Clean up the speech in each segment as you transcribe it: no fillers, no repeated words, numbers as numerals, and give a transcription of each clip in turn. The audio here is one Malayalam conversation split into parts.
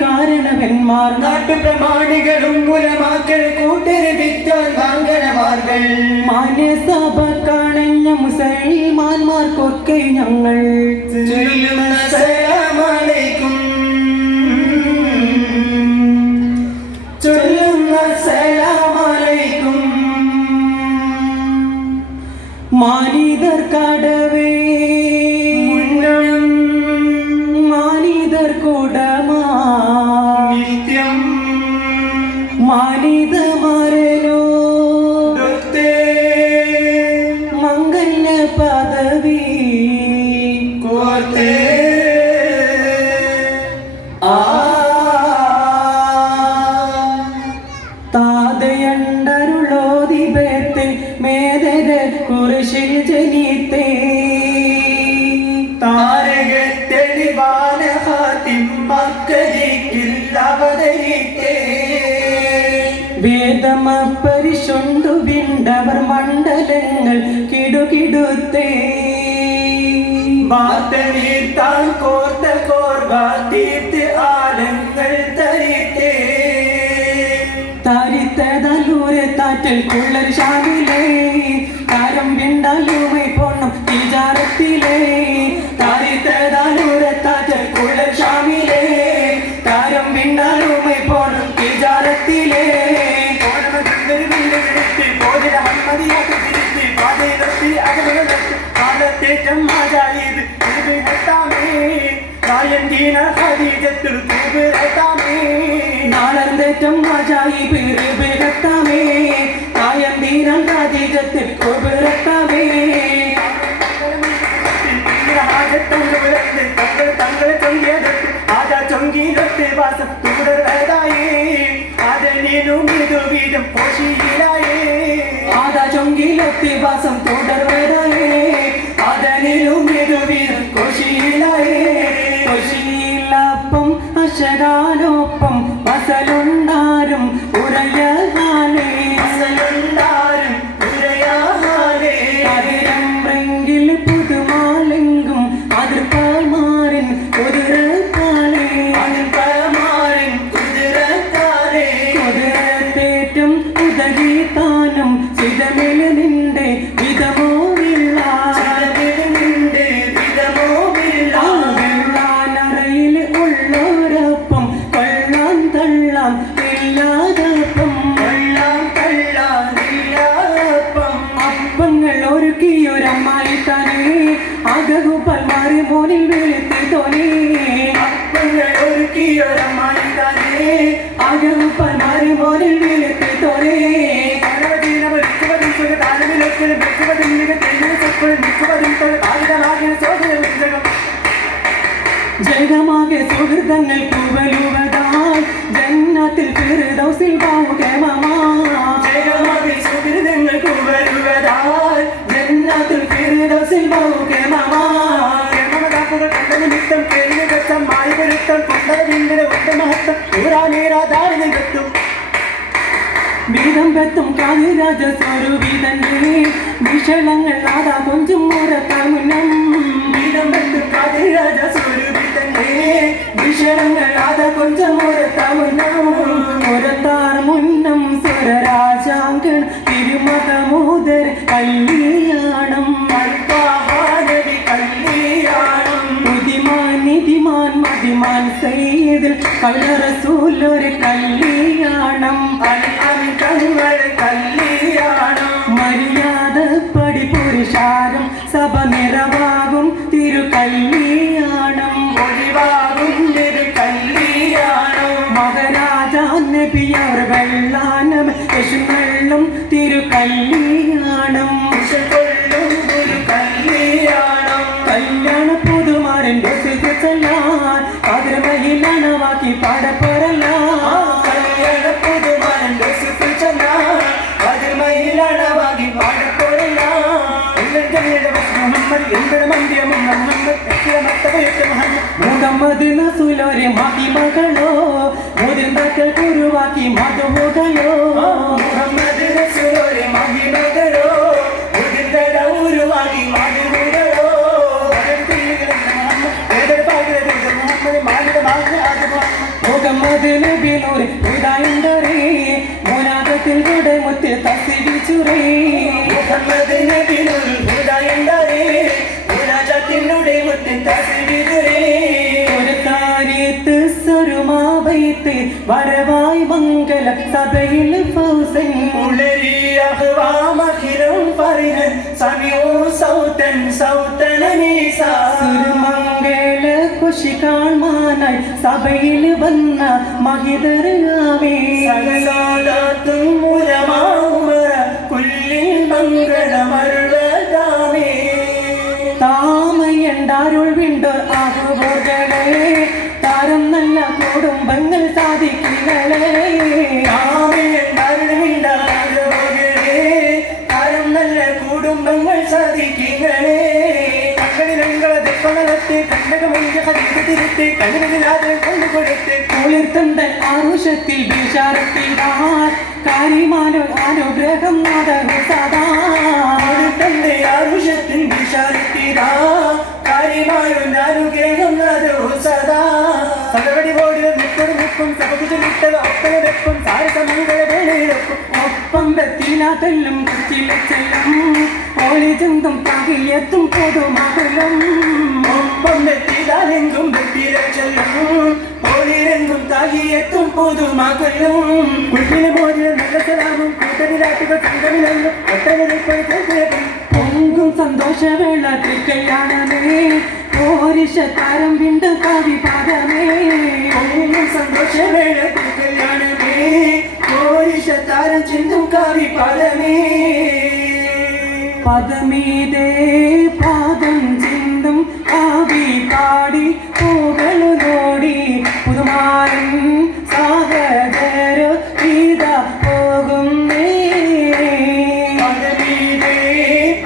കാരണവന്മാർ നാട്ടുപ്രമാണികളും ഉലമാക്കൾ കൂട്ടര് വിറ്റാൻ വാങ്കണമാർകൾ മാന്യസഭ കണഞ്ഞ മുസൽമാന്മാർക്കൊക്കെ ഞങ്ങൾ സലാമലൈക്കും ചൊല്ലുന്ന സലാമലൈക്കും മാനിതർ കടവേ നിത്യം മാനിതമാരലോ മംഗല പദവി കോർത്തേ താതയണ്ടരുളോ ദിബത്തെ മേദര കുരിശിൽ ജനിത്തേ വേദമപ്പരിശുണ്ടു വിണ്ടവർ മണ്ഡലങ്ങൾ കിടുകിടുത്തേ വാർത്തനീർത്താൻ കോർത്ത കോർവാത്തീർത്ത് ആലങ്ങൾ തരിത്തേ തരിത്തതലൂരെ താറ്റൽ കുള്ളർ ശാമിലേ താരം വിണ്ടാലുമൈ പൊണ്ണും വിചാരത്തിലേ തരിത്തതലൂരെ താറ്റൽ കുള്ളർ ശാമിലേ താരം വിണ്ടാലുമൈ പൊണ്ണും വിചാരത്തിലേ നാളന്തേറ്റം മജായിബ് ബിഗത്താമേ കായന്തീനം ഖദീജത്തിൽ കുബറത്താമേ തങ്ങളെ ചൊങ്കിയതെത്ത് ആദാ ചൊങ്കിയിലൊത്ത് വാസം തുടർവതായേ ആദനീനും ഇത് വീതം പോഷിയിലായേ ആദാ ചൊങ്കിയിലൊത്ത് വാസം തുടർവതായേ ആദനീനും ഇത് വീതം കോശിയിലായേ കൊശിയിലപ്പം അശകാനൊപ്പം വസലുണ്ടാരും ഉറയാലേ വസലുണ്ടാരും ഉറയാലേ അതിരമ്പ്രെങ്കിൽ പുതുമാലെങ്കും അതിർപ്പമാരിൻ കുതിരക്കാലേ അതിർപ്പമാരിൻ കുതിരക്കാലേ കുതിരത്തേറ്റം ഉദകിത്താനും ചിതമിൽ നിന്റെ വിധമോവില്ല ചിതമിൽ വിധമോവില്ല വെള്ളാനറയിൽ ഉള്ളോരൊപ്പം കൊള്ളാൻ തള്ളാൻ ഇല്ലാതപ്പം കൊള്ളാൻ തള്ളാൻ ഇല്ലാതപ്പം അപ്പങ്ങൾ ഒരുക്കിയൊരമ്മായി തന്നെ അകകുപ്പൽ മാറി മോനിൽ വീഴ്ത്തി തോന്നി അപ്പങ്ങൾ ഒരുക്കിയൊരമ്മായി തന്നെ അകകുപ്പൽ മാറി മോനിൽ വീഴ്ത്തി തോന്നി ജഗമാകെ സുഹൃതങ്ങൾ കുവലുവതായി ജന്നത്തിൽ ഫിർദൗസിൽ ബാവുകേമമാ ജഗമാകെ സുഹൃതങ്ങൾ കുവലുവതായി ജന്നത്തിൽ ഫിർദൗസിൽ ബാവുകേമമാ കേമമദാപുര കണ്ടനിമിത്തം കേളികച്ചം മായിവരുത്തം കൊണ്ടതിന്റെ ഉത്തമഹത്തം ഊരാനേരാധാരണ കെട്ടും വീതം പെത്തും കാതിരാജ സ്വരൂപിതന്റെ വിഷളങ്ങൾ ആദാ കൊഞ്ചും മൂരത്താൽ മുന്നം വീതം പെത്തും കാതിരാജ സ്വരൂപിതന്റെ വിഷളങ്ങൾ ആദാ കൊഞ്ചും മൂരത്താൽ മുന്നം മുരത്താർ മുന്നം സുരരാജാങ്കൺ തിരുമകമൂതർ കല്യാണം അൽപാഹാരവി കല്യാണം ബുദ്ധിമാൻ നിധിമാൻ മതിമാൻ സയ്യിദിൽ കള്ളറസൂലൊരു കല്യാണം കല്യാണം മര്യാദപ്പടി പുരുഷാരം സഭ നിറവാകും തിരു കല്യാണം ഒഴിവാകും തിരു കല്യാണം മഹാരാജ നബിയർ വെള്ളാനം യശുവെള്ളും തിരു കല്യാണം ഒരു കല്യാണം കല്യാണ പുതുമാരൻ്റെ ചെല്ലാൻ അതിർമയിലണവാക്കി പാടപ്പറല്ല കല്യാണ പുതുമാരൻ്റെ അതിർമയിലണവാക്കി പാടപ്പറല്ല മുഹമ്മദ് നസുലോരെ മാക്കി മകളോ മുതിർന്നക്കൾ കുരുവാക്കി മധുമുകളോ മുഹമ്മദ് നസുലോരെ മാക്കി മകളോ മുതിർന്ന ഉരുവാക്കി മധുമുകളോ മുഹമ്മദ് നബി നൂറ് ഹൃദയണ്ടറേ മുനാകത്തിൽ മുത്തിൽ തസിവിച്ചുറേ മുഹമ്മദ് നബി നൂറ് ഹൃദയണ്ടറേ മുനാകത്തിനുടെ മുത്തിൽ തസിവിച്ചുറേ ഒരു കാര്യത്ത് സരുമാവൈത്ത് വരവായി മംഗല സഭയിൽ ഫൗസൻ ഉളരി അഹ്വാമഖിലും ഫരിഹൻ സമിഉ സൗതൻ സൗതന നീസാ സുരുമംഗല ഖുശി കാണാനായി സഭയിൽ വന്ന മഹിതരാവേ സകലാത്തും ഉലമാ ഉമറ കുല്ലിൽ മംഗളമരുളതാമേ താമയണ്ടാരുൾ വിണ്ടോ ആഹുവോകളെ താരം നല്ല കുടുംബങ്ങൾ സാധിക്കുന്നേ താമയണ്ടാരുൾ വിണ്ടോ ആഹുവോകളെ താരം നല്ല കുടുംബങ്ങൾ സാധിക്കുന്നേ കുളിർത്തണ്ടൻ ആരുഷത്തിൽ വിശാരത്തിൽ കാര്യമാനോ അനുഗ്രഹം സദാ ആരുഷത്തിൽ വിശാരത്തിരാ കാര്യമായോ അനുഗ്രഹം സദാ സദവടി പോടിയ നിൽക്കൊരു നിൽക്കും സഭകുചു നിട്ടത് ഒപ്പന വെക്കും സാരസമംഗള വേളയിലൊപ്പം ഒപ്പം വെത്തിനാത്തെല്ലും കുറ്റിലെ ചെല്ലും ഓളി ചിന്തും തകിയെത്തും പൊതുമകളും ഒപ്പം വെത്തിതാലെങ്കും വെത്തിലെ ചെല്ലും ഓളിരെങ്കും തകിയെത്തും പൊതുമകളും കുട്ടിന് പോടിയ നല്ല സലാമും കൂട്ടനിലാട്ടുകൾ സംഘമിലെന്നും ഒട്ടനിരിക്കും പൊങ്കും സന്തോഷവേള കല്യാണമേ ഓരിഷത്താരം വിണ്ട കവി പാദമേ പൊങ്കും സന്തോഷവേള കല്യാണമേ ഓരിഷത്താരം ചിന്തും കവി പാദമേ പദമീതേ പാദം ചിന്തും കവി പാടി പൂകളുനോടി പുതുമാരൻ സാഗരോ ഗീത പോകുന്നേ പദമീതേ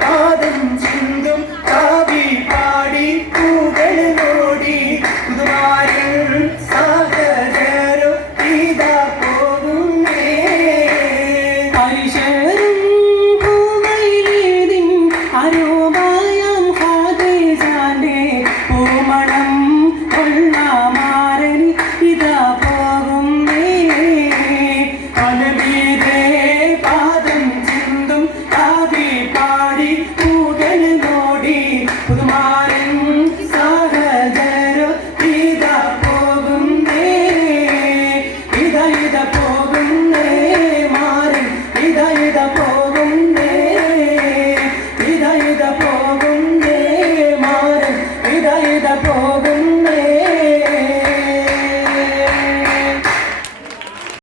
പാദം ചിന്തും കവി പാടി പൂകളുനോടി പുതുമാരൻ